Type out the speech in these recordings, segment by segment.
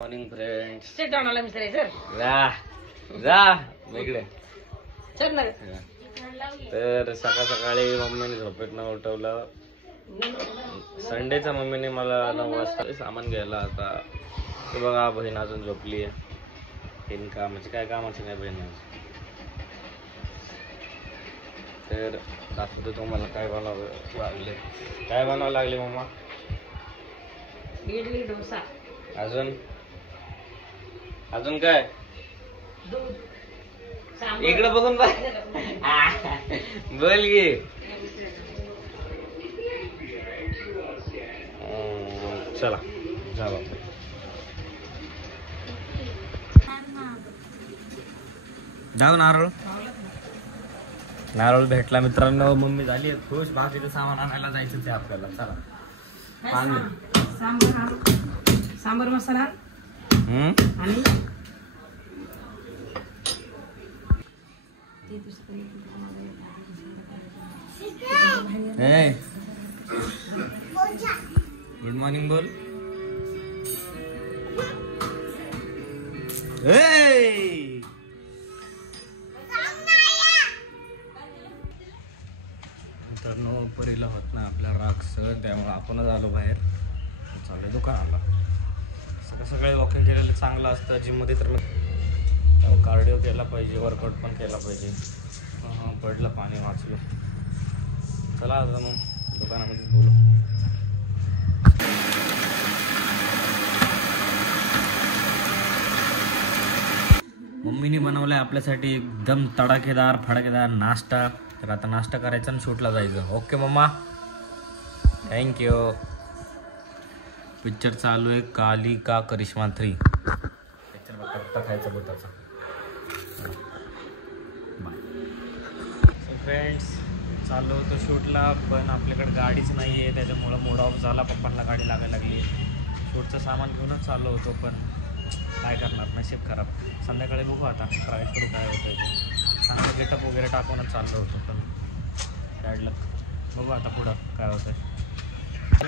Morning friends. Sit down आला mister sir. जा इकडे. चल ना. तर सकाळी मम्मीने झोपेतनं उठवलं. संडेचा मम्मीने मला 9 वाजता सामान घ्यायला आता. ते बघा बहीण अजून झोपली आहे. कामाची काय कामाची नाही बहीण. तर दाखवतो तुम्हाला काय बनवावं लागले. काय बनवावं लागले मम्मा? इडली डोसा. अजून काय? दूध. इकडे बघून बोल की. चला जा बाबा. जाऊ नारळ भेटला मित्रांनो. मम्मी झाली खुश. बाकीचं सामान आणायला जायचं ते आपल्याला. चला सांबर मसाला आणि गुड मॉर्निंग बोल. मित्रांनो परीला होत ना आपल्या राग सगळं, त्यामुळे आपणच आलो बाहेर. चालू दुकानाला. सकाळी वॉकिंग केलेलं चांगलं असतं जिममध्ये. तर मग कार्डिओ केला पाहिजे, वर्कआउट पण केला पाहिजे. पडलं पाणी वाचलं. चला आता मग दुकानामध्ये बोलू. मम्मीने बनवलाय आपल्यासाठी एकदम तडाखेदार फडाकेदार नाश्ता. तर आता नाश्ता करायचा आणि शूटला जायचं. Okay mamma, thank you. पिक्चर चालू आहे काली का करिश्मा 3. पिक्चर बघता खायचा बोटाचा. Bye friends. चाललो होतो शूटला, पण आपल्याकडे गाडीच नाही आहे. त्याच्यामुळं मूड ऑफ झाला. पप्पांना गाडी लागायला लागली. शूटचं सामान घेऊनच चाललो होतो, पण काय करणार, नशीब खराब. संध्याकाळी बघू आता ट्राय करू काय होतं ते. चांगलं गेटअप वगैरे टाकूनच चाललो होतो, पण काढलं. बघू आता पुढं काय होतं.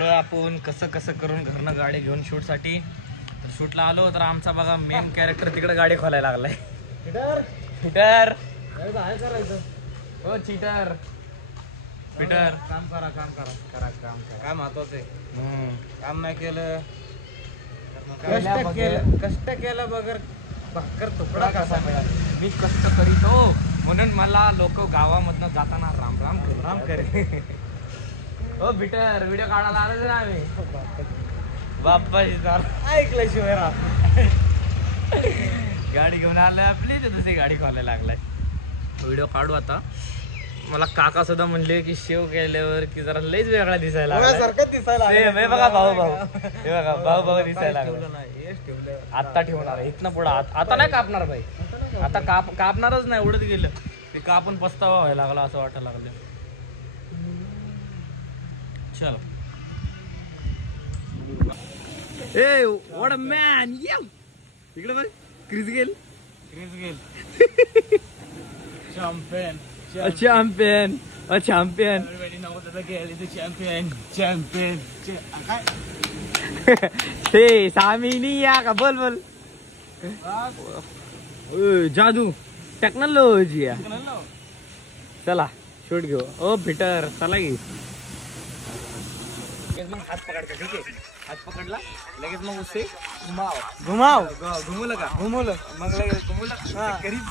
आपण कसं करून घरनं गाडी घेऊन शूटसाठी. तर शूटला आलो तर आमचा बघा मेन कॅरेक्टर तिकडे गाडी खोलायला लागलाय. पीटर काय करायचं? हो चीटर. पीटर काम करा काय महत्वाचं आहे. काम नाही केलं, कष्ट केलं बगर भाकर तुकडा कसा मिळाला. मी कष्ट करीतो म्हणून मला लोक गावामधनं जाताना राम करे. हो पीटर व्हिडिओ काढायला आलं ना आम्ही. बाप्पा ऐकल्याशिवाय गाडी घेऊन आलं आपली. तर दुसरी गाडी खोलायला लागलाय. व्हिडिओ काढू आता. मला काका सुद्धा म्हणले की शेव केल्यावर की जरा लईच वेगळा दिसायला लागला. बघा भाऊ दिसायला लागला. आता ठेवणार इथनं पुढं. आता नाही कापणार बाई. आता कापणारच नाही. उडत गेलं ते कापून पस्तावा व्हायला लागला असं वाटायला लागलं. चलो. ए व्हॉट अ मॅन. इकडे बघ. Chris Gayle. चॅम्पियन. ते सामीनी या का बोल. जादू टेक्नॉलॉजी. चला शूट घेऊ. ओ पीटर चला की. मग हात पकडतो. ठीक आहे. हात पकडला लगेच मग उसे घुमाव घुमवलं मग लगेच घुमवलं. गरीब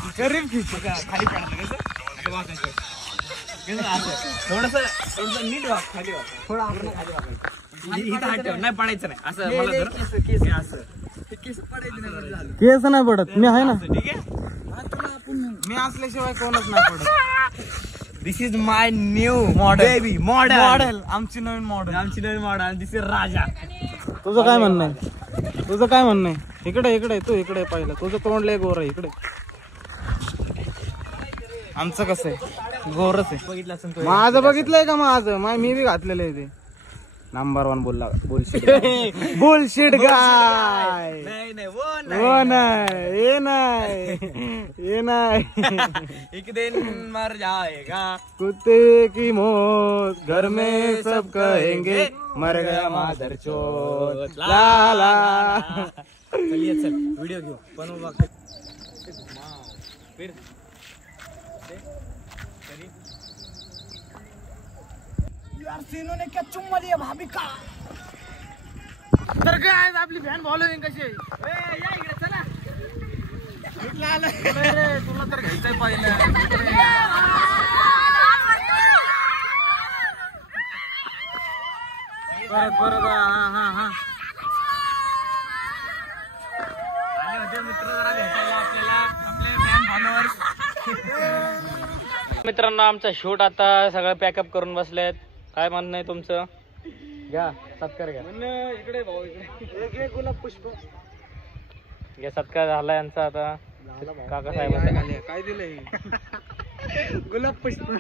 खाली पडलं थोडस नीट वाग. खाली वाग थोडं. आपण खाली वागायचं. इथं हात ठेव. नाही पडायचं नाही असं. मला असं केस नाही पडत. मी आहे ना. ठीक आहे. मी असल्याशिवाय कोणच नाही पडत. दिस इज माय न्यू मॉडेल. आमची नवीन मॉडेल. दिस इज राजा. तुझं काय म्हणणं आहे? इकडे तू इकडे पाहिलं. तुझं तोंड लय गोर आहे. इकडे आमचं कसं आहे? गोरच आहे. बघितलं माझं बघितलंय का? मी बी घातलेलं आहे ते. नंबर 1 बोलला. बुलशिट गाय. वो नाही. एक दिन मर जाएगा कुत्ते की मौत. घर में सब कहेंगे मर गया मादर चोद. ला चलिए चल व्हिडिओ घेऊ पण फिर यार सीनों ने क्या चुम्मा लिया भाभी का. तर काय आज आपली फॅन फॉलोइंग कशी आहे. या इकडे चला. कुठला आलं तुला तर घ्यायचंय पहिलं. परत हा आले होते मित्र जरा भेटायला आपल्याला आपले फॅन फॉलोअर्स. मित्रांनो आमचा शूट आता सगळं पॅकअप करून बसलेत. काय म्हणणं आहे तुमचं. घ्या सत्कार घ्या. इकडे भाऊ इकडे गुलाब पुष्प घ्या सत्कार झाला यांचा आता काका साहेबांचा. काय दिलंय गुलाब पुष्प.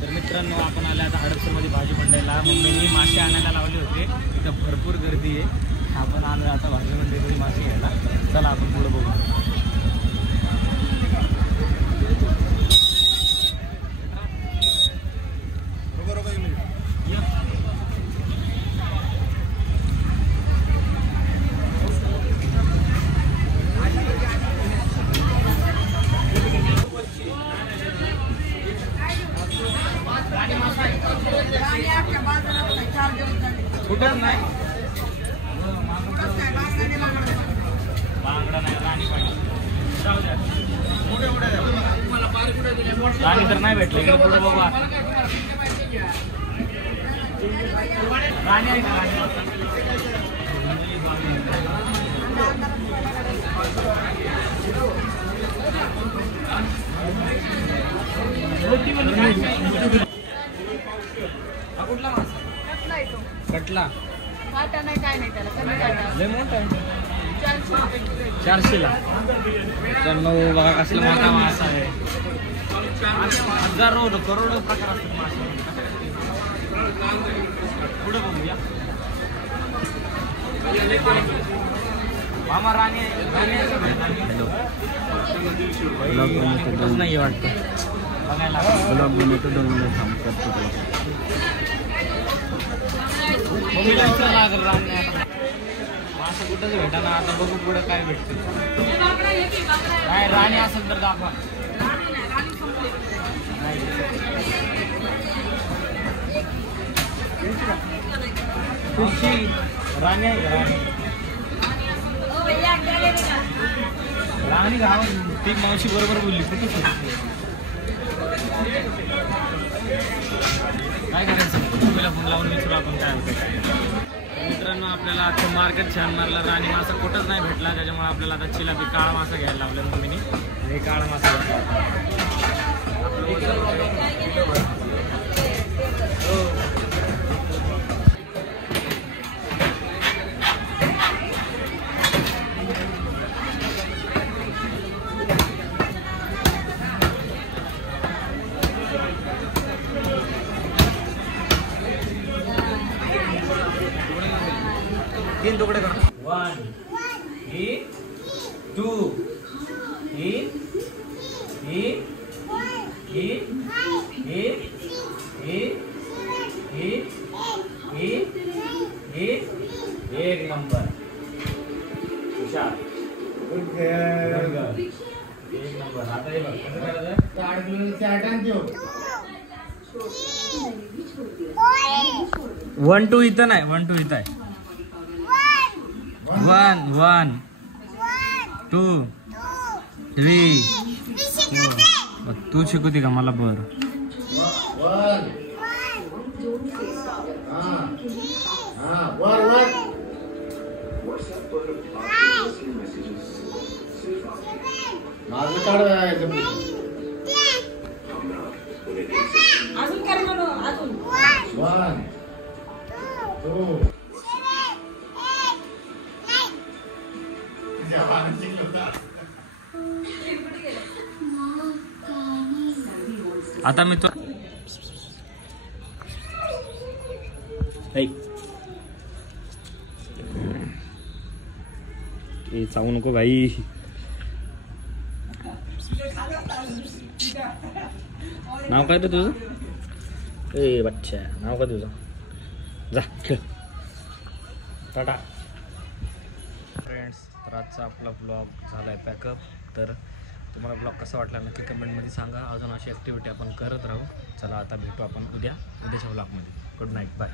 तर मित्रांनो आपण आले आता हडपसरमध्ये भाजी मंडईला. मम्मीने मासे आणायला लावले होते. इथं भरपूर गर्दी आहे. आपण आलो आता भाजी मंडईमध्ये मासे घ्यायला. चला आपण पुढे बघू. कुठं नाही बांगडा नाही राणी राणी तर नाही भेटले इकडे पुढे बघा. राणी आहे का कुठला मासा कटला काटा नाही काय नाही त्याला कमी काटा. लय मोठा आहे. 400 400 ला. तर मग बघा कसला मोठा मासा आहे. हजारो करोडो प्रकार असतात मासे. पुढे बघूया. मामा राणी नाही वाटतं बघायला. मासा कुठंच भेटा ना. आता बघू पुढे काय भेटते. काय राणी असेल तर दाखवा. खुशी राणी आहे का राणी गाव ती मावशी बरोबर बोलली. कुठे काय करायचं तुम्हाला फोन लावून विचारू आपण काय होतं. मित्रांनो आपल्याला आता मार्केट छान मारला. राणी मासा कुठंच नाही भेटला. त्याच्यामुळे आपल्याला आता चिलापी काळा मासा घ्यायला लावला मम्मीने. हे काळा मासा तीन तुकडे कर. 1 2 एक नंबर हुशार. एक नंबर. आता हे बघ कसं करायचं. 1 2 इथं नाही. 1 2 इथं आहे. 1 1 2 3 4. तू शिकवते का मला. बरं अजून काय म्हणू अजून. 1 2 आता मी तो चावू नको भाई. नाव काय रे तुझं? ए बच्चा, नाव काय तुझं? जा खेळ. टाटा फ्रेंड्स. तर आजचा आपला ब्लॉग झाला आहे पॅकअप. तर तुम्हाला ब्लॉग कसा वाटला नक्की कमेंटमध्ये सांगा. अजून अशी ॲक्टिव्हिटी आपण करत राहू. चला आता भेटू आपण उद्याच्या ब्लॉगमध्ये. Good night, bye.